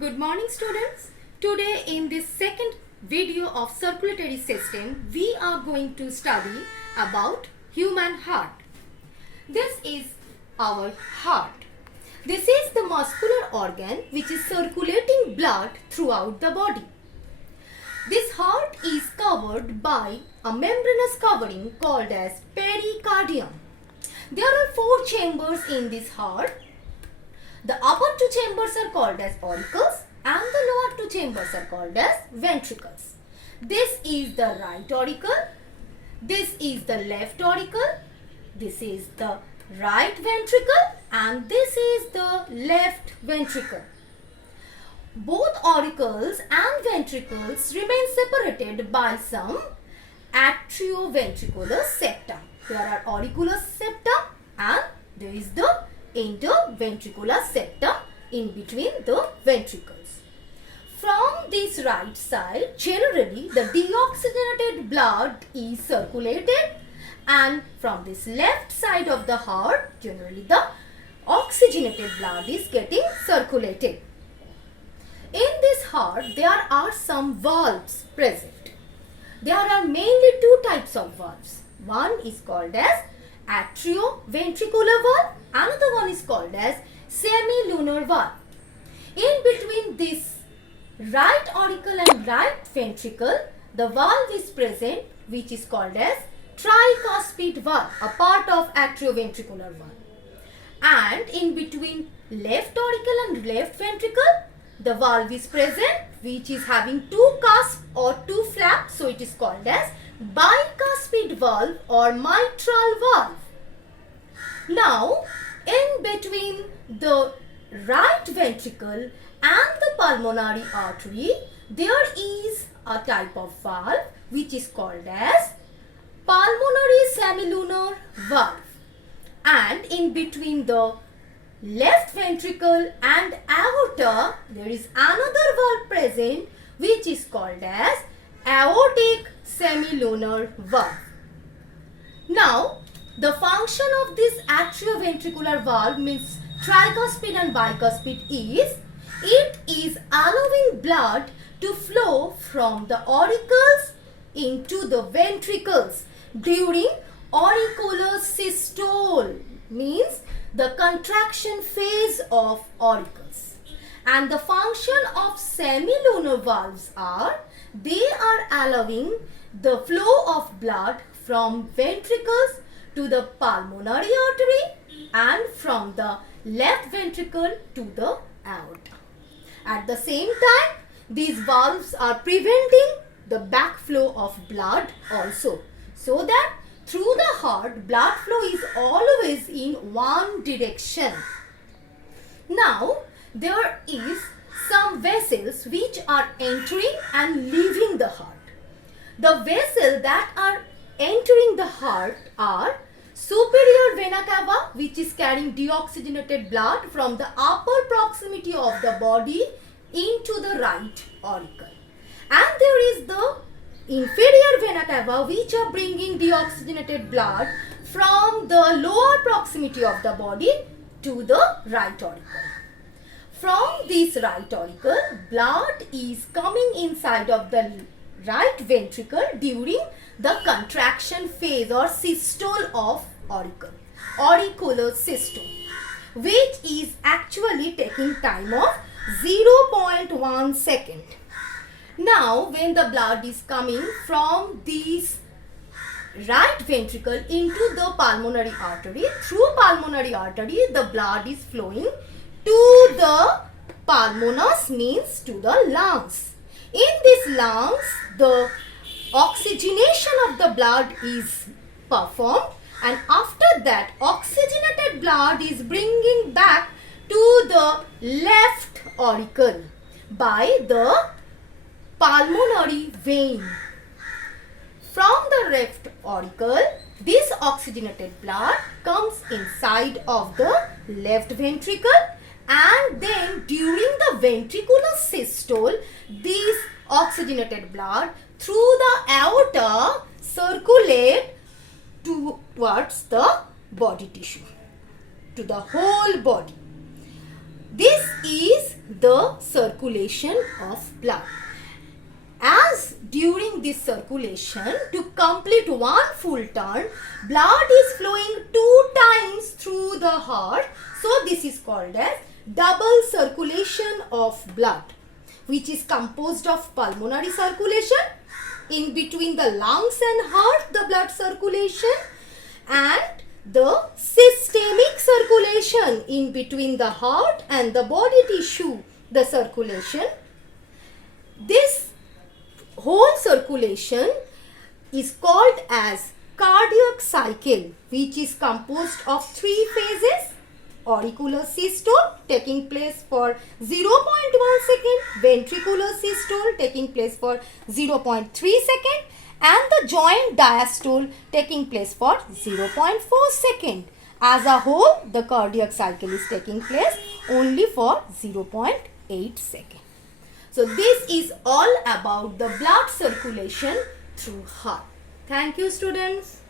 Good morning students. Today in this second video of circulatory system we are going to study about human heart. This is our heart. This is the muscular organ which is circulating blood throughout the body. This heart is covered by a membranous covering called as pericardium. There are 4 chambers in this heart. The upper 2 chambers are called as auricles and the lower 2 chambers are called as ventricles. This is the right auricle, this is the left auricle, this is the right ventricle and this is the left ventricle. Both auricles and ventricles remain separated by some atrioventricular septum. There are auricular septum and there is the interventricular septum in between the ventricles. From this right side, generally the deoxygenated blood is circulated, and from this left side of the heart, generally the oxygenated blood is getting circulated. In this heart, there are some valves present. There are mainly 2 types of valves. One is called as atrioventricular valve, another one is called as semilunar valve. In between this right auricle and right ventricle, the valve is present which is called as tricuspid valve, a part of atrioventricular valve. And in between left auricle and left ventricle, the valve is present which is having 2 cusps or 2 flaps, so it is called as bicuspid valve or mitral valve. Now, in between the right ventricle and the pulmonary artery, there is a type of valve which is called as pulmonary semilunar valve. And in between the left ventricle and aorta, there is another valve present which is called as aortic semilunar valve. Now, the function of this atrioventricular valve means tricuspid and bicuspid is, it is allowing blood to flow from the auricles into the ventricles during auricular systole, means the contraction phase of auricles. And the function of semilunar valves are, they are allowing the flow of blood from ventricles to the pulmonary artery and from the left ventricle to the aorta. At the same time, these valves are preventing the backflow of blood also, so that through the heart, blood flow is always in one direction. Now, there is some vessels which are entering and leaving the heart. The vessels that are entering the heart are superior vena cava, which is carrying deoxygenated blood from the upper proximity of the body into the right auricle. And there is the inferior vena cava, which are bringing deoxygenated blood from the lower proximity of the body to the right auricle. From this right auricle, blood is coming inside of the right ventricle during the contraction phase or systole of auricle, auricular systole, which is actually taking time of 0.1 second. Now, when the blood is coming from this right ventricle into the pulmonary artery, through pulmonary artery, the blood is flowing to the pulmonus, means to the lungs. In these lungs, the oxygenation of the blood is performed, and after that, oxygenated blood is bringing back to the left auricle by the pulmonary vein. From the left auricle, this oxygenated blood comes inside of the left ventricle, and then during the ventricular systole, this oxygenated blood through the aorta circulate towards the body tissue, to the whole body. This is the circulation of blood. As during this circulation, to complete one full turn, blood is flowing 2 times through the heart. So this is called as double circulation of blood, which is composed of pulmonary circulation, in between the lungs and heart, the blood circulation, and the systemic circulation in between the heart and the body tissue, the circulation. This whole circulation is called as cardiac cycle, which is composed of 3 phases. Auricular systole taking place for 0.1 second, ventricular systole taking place for 0.3 second, and the joint diastole taking place for 0.4 second. As a whole, the cardiac cycle is taking place only for 0.8 second. So this is all about the blood circulation through heart. Thank you, students.